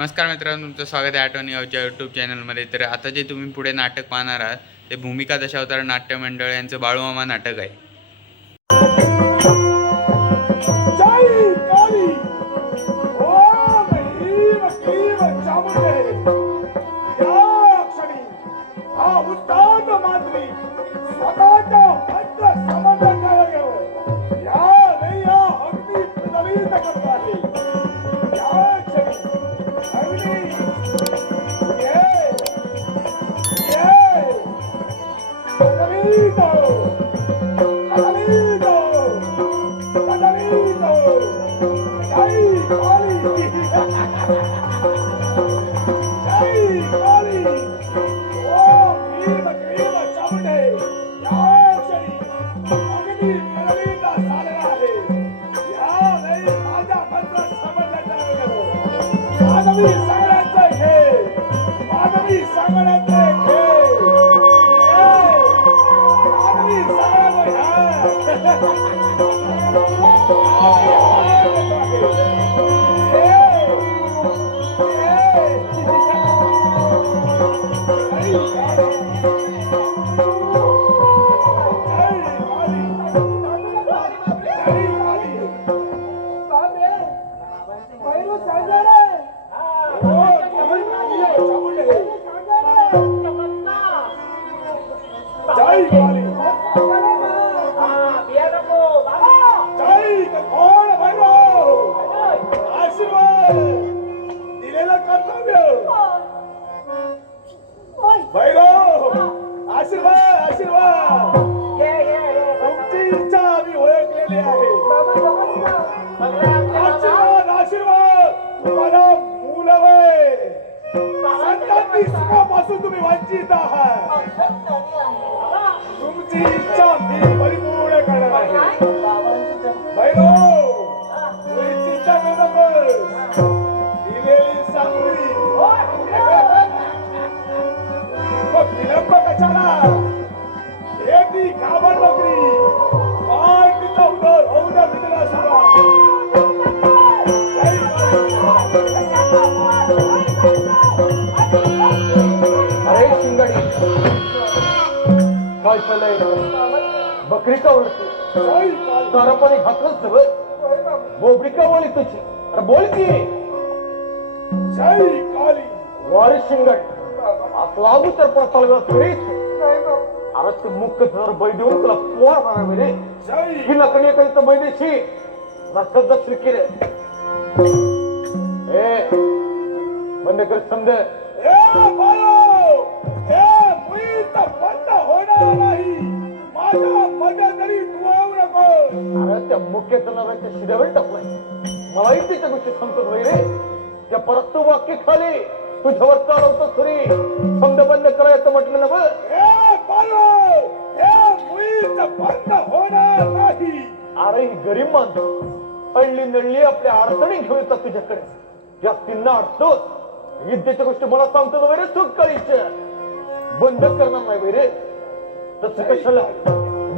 नमस्कार मित्रांनो तुमचं स्वागत आहे आठवणी गावच्या यूट्यूब चॅनलमध्ये तर आता जे तुम्ही पुढे नाटक पाहणार आहात ते भूमिका दशावतार नाट्य मंडळ यांचं बाळूमामा नाटक आहे. Margarita. आशीर्वाद आशीर्वाद. तुमची इच्छा आम्ही ओळखलेली आहे. आशीर्वाद आशीर्वाद. तुम्हाला मूलवय संतांनी सुखापासून तुम्ही वंचित आहात. बकरी का ओळखते जय काली. दारापाणी घातलंच सगळं बोबडी का ओळख तुझी अरे बोल की. जय काली. वारी आता लागू तर पडताल अरे ते मुख्य जर बै देऊन तुला पोर होणार म्हणजे ही नकली काही बैदेशी नसत दक्षिण केले ए बंद कर समज बाळो मुळीचा बंद होणार नाही. माझ्या मदतरी दुआवू नको. अरे त्या मुख्य तणावाच्या शिड्यावर टाकलाय. मलाही त्याच्या गोष्टी समजत होई रे त्या परत तू वाक्य खाली. तुझ्यावर चालवतो सुरी. समज बंद करायचं म्हटलं ना बघ. बाळो मुळीचा बंद होणार नाही. अरे ही गरीब माणसं. अडली नडली आपल्या अडचणी घेऊन येतात तुझ्याकडे. जास्तींना विद्येच्या गोष्टी मला सांगतो वगैरे चूक करायचं बंद करणार नाही वगैरे तसं कशाला?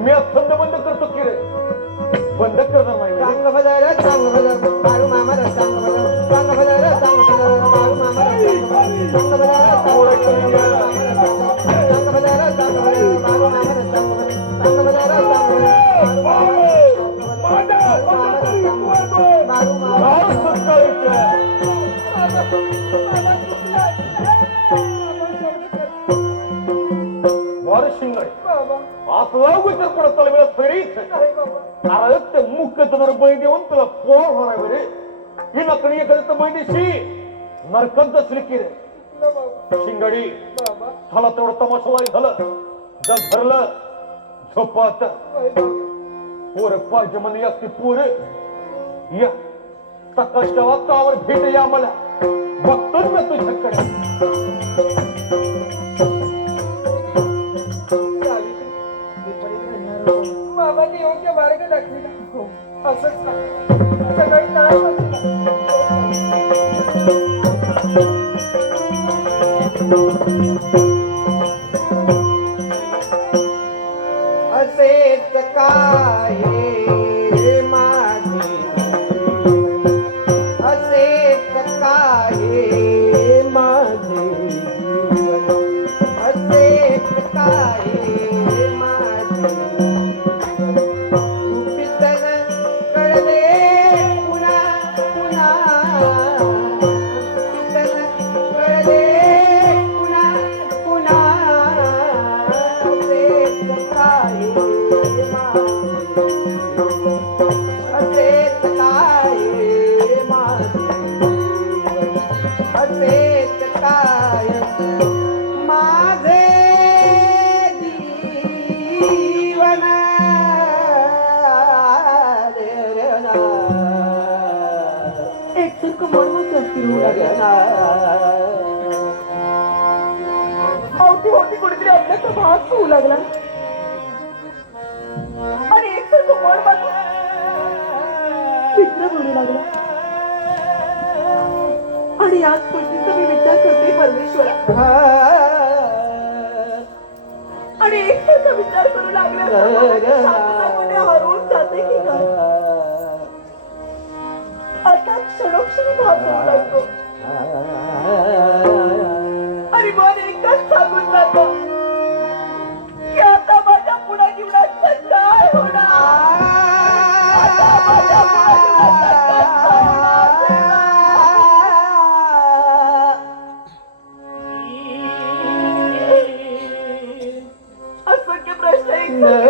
मी छंद बंद करतो की रे बंद करणार नाही चांग चांग चांग चांग चांग चांग चांग चांग चांग चांग चांग चांग मामा वार शिंगाडे आपला विचार पडत चालू फेरीच अरे ते मुख्य जर बळी देऊन तुला पोर होणार बरे ही नकळी एखाद्या बैदेशी नरकत रे शिंगाडी झाला तेवढं तमाशवाई झालं जग भरलं झोपात पोर पाहिजे म्हणे असते पोर या सकाळच्या वातावर भेट या मला बघतोच मी तुझ्याकडे असेच काय Música आणि याच गोष्टीचा मी विचार करते परमेश्वरा. आणि एकट्याचा विचार करू लागले हरवून जाते कि आता क्षणोक्षणी भाग लागतो आणि मन एकदाच सांगून की आता माझ्या पुढा जीवनात काय होणार. आता माझ्या Allah.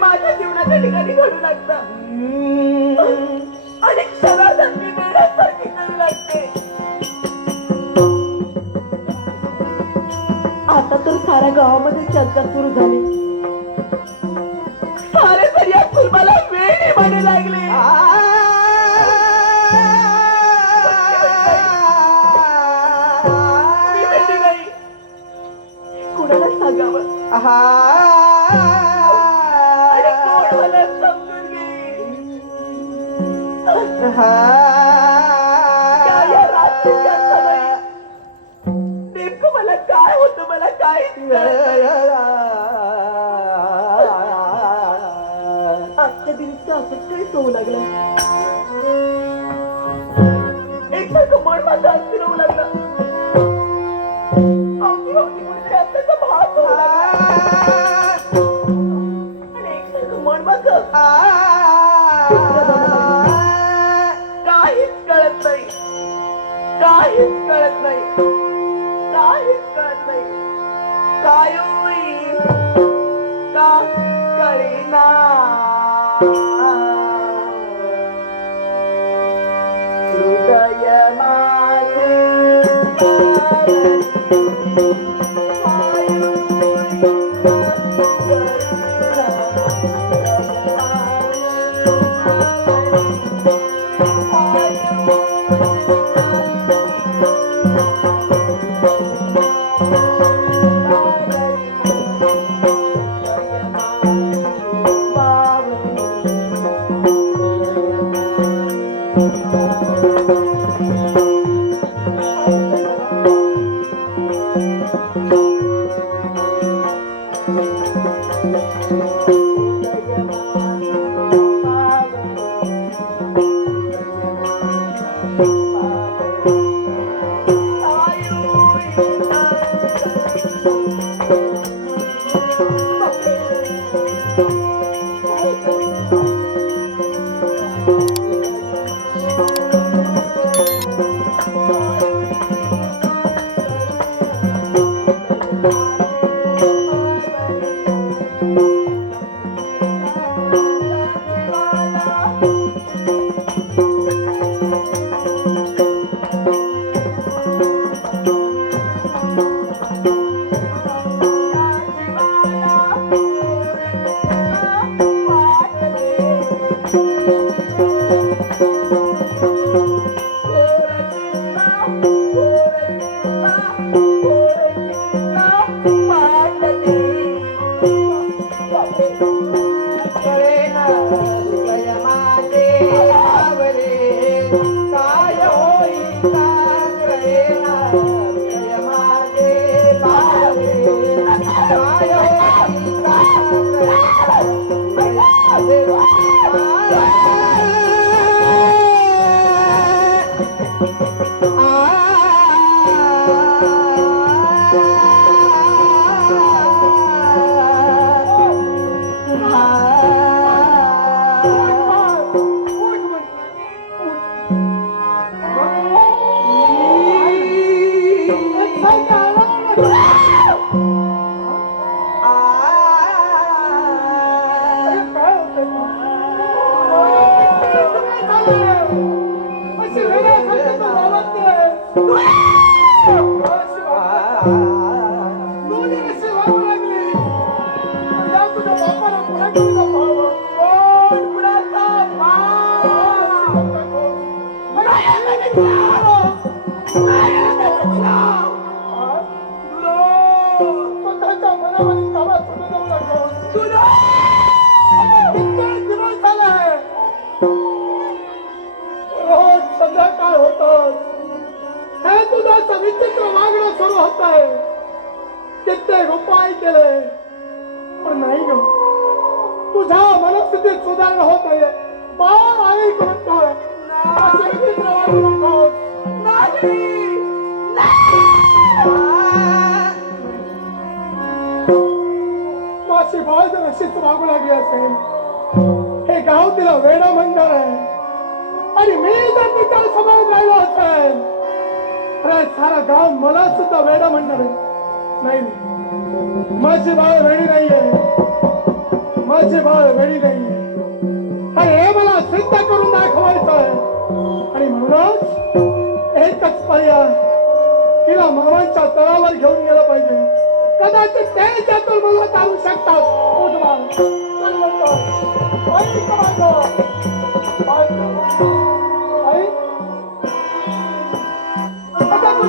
माझ्या जीवनाच्या ठिकाणी घडू लागता. अनेक क्षणातच मी करू लागते. आता तर साऱ्या गावामध्ये चर्चा सुरू झाली. बिनचा असंच काही सोहू लागलं एकदा एकसारखं मात्र Jaya Bye. वागणं सुरू होत कित्येक उपाय केले. पण नाही ग. तुझ्या मनस्थितीत सुधारणा होत आहे बाळ आई म्हणतोय असं माझी बाळ जर अशीच वागू लागली असेल. हे गाव तिला वेडा म्हणणार आहे. आणि मी जर तिच्या समोर राहिलो असेल अरे सारा गाव मला सुद्धा वेडा म्हणणार. आहे नाही. माझे बाळ वेळी नाहीये. माझे बाळ वेळी नाहीये. अरे हे मला सिद्ध करून दाखवायचं आहे. आणि म्हणूनच एकच पर्याय तिला मामांच्या तळावर घेऊन गेलं पाहिजे. कदाचित ते त्यातून मला तारू शकतात. उठ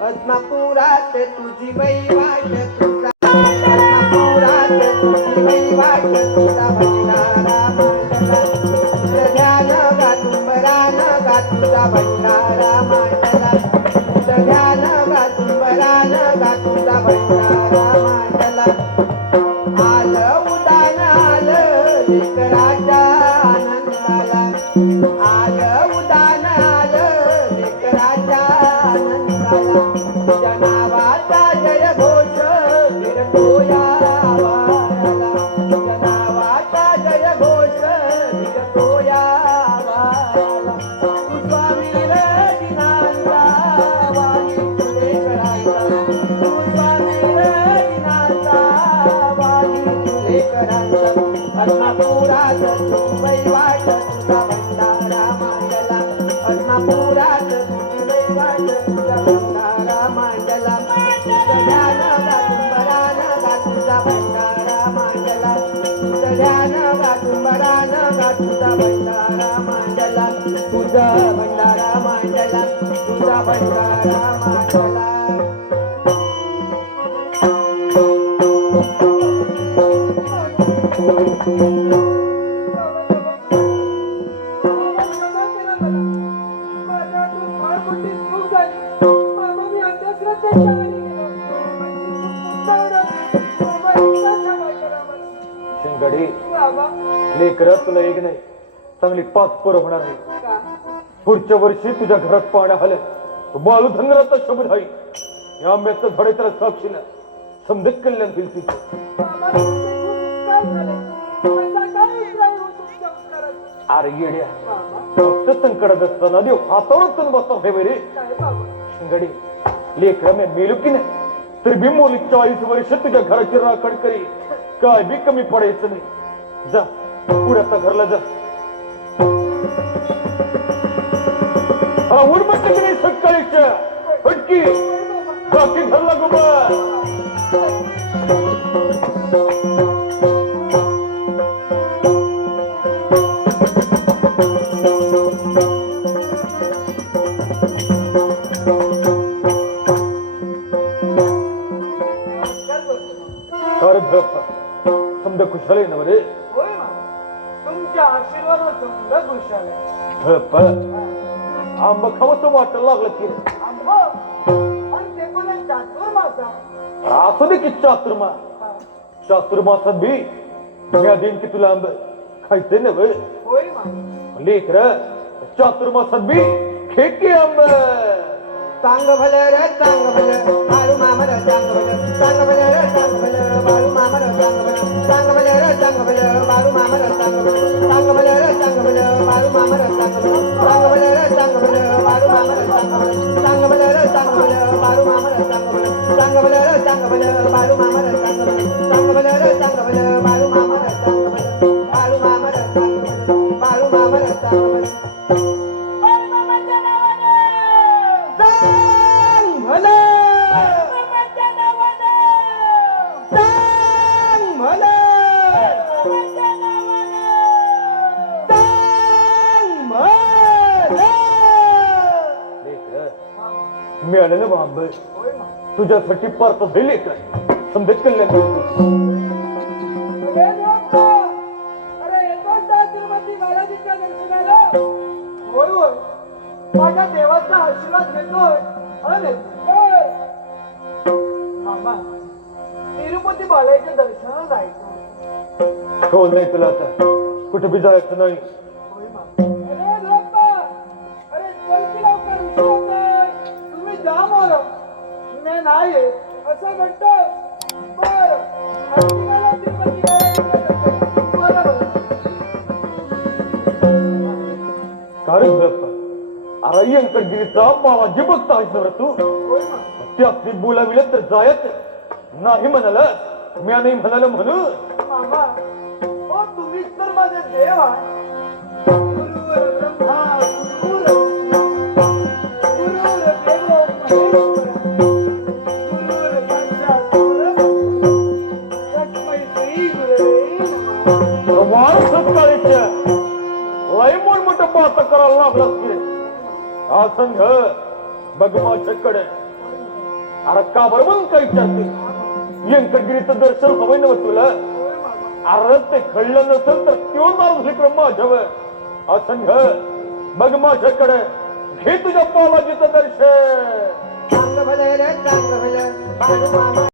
पद्मपुरात तुझी बाई वाट मांडला तुझा भंडारा मांडला तुझा भंडारा मांडला चांगली पाच पोरं होणार आहे. पुढच्या वर्षी तुझ्या घरात पाहण्या आल्या बाळू धनराचा शब्द आहे या आंब्याचं झाडे तर साक्षीनं. समजत कल्याण होईल तिचं. अरे येड्या. फक्त संकटात असताना देव हातावरच बसतो हे बरे. शिंगडी लेकरा मी मेलो की नाही? तरी बी मुली चाळीस वर्ष तुझ्या घराची राखण करी. काय बी कमी पडायचं नाही. जा पुढे आता घरला जा. हा उठ म्हटलं नाही बाकी घरला गोबा वाटायला लागलं की. असू दे की चातुर्मा चातुर्मासात बी मी देईन की तुला आंब खायचे ना मामा. लेकर चातुर्मासात बी खेती आंब. चांग भलं रे चांग भलं बाळू मामा रे चांग भलं चांग भलं रे चांग भलं बाळू मामा रे चांग भलं चांग भलं रे चांग बाळू मामा रे चांग भलं चांग भलं रे चांग भलं बाळू मामा रे चांग चांग रे चांग बाळू मामा रे चांग चांग रे चांग बाळू मामा रे चांग चांग रे चांग बाळू मामा रे चांग चांग रे चांग बाळू मामा रे चांग बाळू मामा रे चांग बाळू मामा रे चांग अरे येतोस का? तिरुपती बालाजीच्या दर्शनाला होय होय. माझ्या देवाचा आशीर्वाद घेतोय. अरे मामा तिरुपती बालाजीच्या दर्शनाला जायचं हो नाही तुला आता कुठे बी जायचं नाही. अरे लोक, अरे चल की लवकर मला मी नाही. असं म्हणतो. बर. बरं. बरं अरे बघता ना रे तू? मामा त्यातली बोलाविलं तर जायचं नाही म्हणाला. मी नाही म्हणाल म्हणून. मामा हो तुम्हीच तर माझे देव आहे. संघ बघ अरे का बरोबर काय विचारते व्यंकटगिरीचं दर्शन हवंय ना तुला? अरे ते कळलं नसेल तर त्यो नाव विक्रम माझ्यावर. हा संघ बघ माझ्याकडे घे तुझ्या बालाजीचं दर्शन. चांगलं भलं रे चांगलं भलं.